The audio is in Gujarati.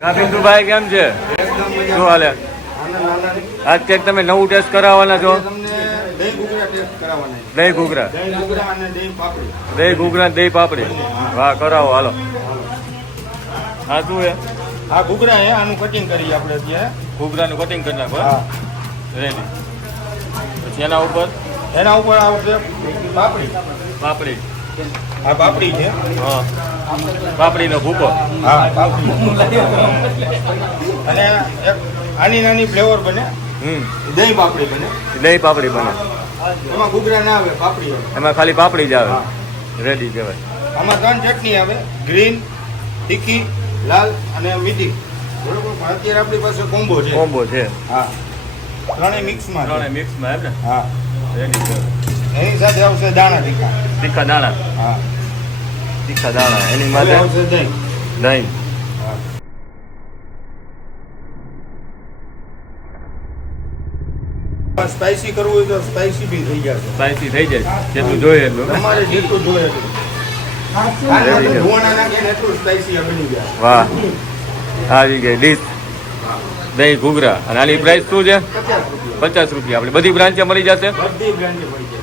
પિન્ટુભાઈ કેમ છે? શું હાલે? આજ કંઈક તમે નવું ટેસ્ટ કરાવવાના છો? દહીં ઘૂઘરા, દહીં ઘૂઘરા, દહીં પાપડી. વાહ, કરાવો હાલો. હા, શું છે? આ ઘૂઘરા હે, આનું કટિંગ કરીએ આપણે અત્યારે. ઘૂઘરાનું કટિંગ કરી નાખો. રેડી. પછી એના ઉપર આવશે પાપડી. પાપડી. આ પાપડી છે. હા, પાપડીનો ભૂકો. હા, પાપડી. અને એક આની નાની ફ્લેવર બને. દહીં પાપડી બને. દહીં પાપડી બને. એમાં ઘૂઘરા ના આવે, પાપડી આવે. એમાં ખાલી પાપડી જ આવે. રેડી કહેવાય. આમાં 3 ચટણી આવે, ગ્રીન, તીખી, લાલ અને મીઠી. બરોબર, પણ અત્યારે આપણી પાસે કોમ્બો છે. કોમ્બો છે. હા, ત્રણેય મિક્સમાં. મિક્સમાં એમ ને? હા, રેડી કહેવાય. એની સાથે આવશે દાણા તીખા. તીખા દાણા. હા, તીખા દાણા. એની હવે માટે આવશે દહીં. દહીં. સ્પાઈસી કરવું હોય તો સ્પાઈસી બી થઈ જશે. સ્પાઈસી થઈ જાય જેટલું જોઈએ એટલું. તમારે જેટલું જોઈએ એટલું. આનામાં ધુવાણા નાખીને એટલું સ્પાઈસી બની જાય. વાહ, આવી ગઈ ડીશ દહીં ઘૂઘરા. અને આની પ્રાઇસ શું છે? 50 રૂપિયા. 50 રૂપિયા. આપણે બધી બ્રાન્ચે મળી જશે. બધી બ્રાન્ડ મળી જાય.